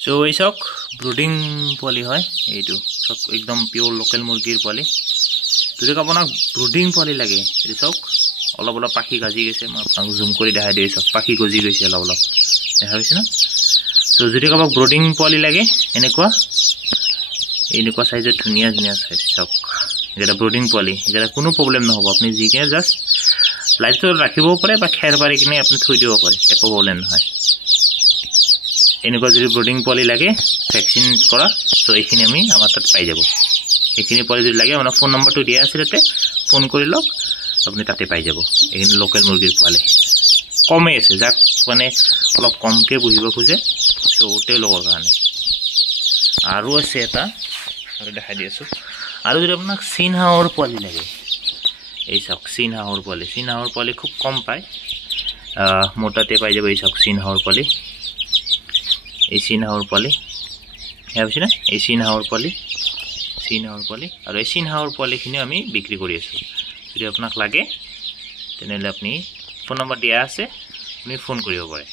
so এই চাওক brooding পোৱালি হয় এইটো সব একদম পিওৰ লোকেল মুৰগিৰ পোৱালি যদি আপোনাক ব্ৰুডিং পোৱালি লাগে এই চাওক অলপ অলপ পাখি গাজি গৈছে মই আপোনাক জুম কৰি দেখাই দিছো চাওক পাখি গজি গৈছে অলপ অলপ দেখা পাইছে না সো যদি কাবাক ব্ৰুডিং পোৱালি লাগে এনেকুৱা সাইজৰ ধুনিয়া ধুনিয়া সাইজ চাওক এটা ব্ৰুডিং পোৱালি এটা কোনো প্ৰবলেম নহব আপুনি জিকে জাস্ট লাইটটো ৰাখিব পাৰে বা খেৰ পাৰি কিনে আপুনি থৈ দিব পাৰে একো প্ৰবলেম নহয় এনেকুৱা যদি ব্ৰুডিং পোৱালি লাগে ভ্যাকসিন কৰা সো এইখিনি আমি আমাৰ তাত পাই যাব এইখিনি পোৱালি যদি লাগে আমাৰ ফোন নম্বৰটো দিয়া আছে তাতে ফোন কৰি লওক আপুনি তাতে পাই যাব এইখিনি লোকেল মুৰগিৰ পোৱালি কমে আছে যাক মানে অলপ কমকে বুজিব খোজে সো ওটেল লগৰ কাৰণে আৰু আছে এটা আৰু দেখাই দি আছো আৰু যদি আপোনাক চীন হাঁহৰ পোৱালি লাগে এই চাওক চীন হাঁহৰ পোৱালি খুব কম পায় মোটাতে পাই যাব এই চাওক চীন হাঁহৰ পোৱালি এই চীন হাঁহৰ পোৱালি হেয়াবছি না এই চীন হাঁহৰ পোৱালি আৰু এই চীন হাঁহৰ পোৱালিখিনি আমি বিক্ৰী কৰি আছো যদি আপোনাক লাগে তেনেহলে আপুনি ফোন নম্বৰ দিয়া আছে আপুনি ফোন কৰিব পাৰে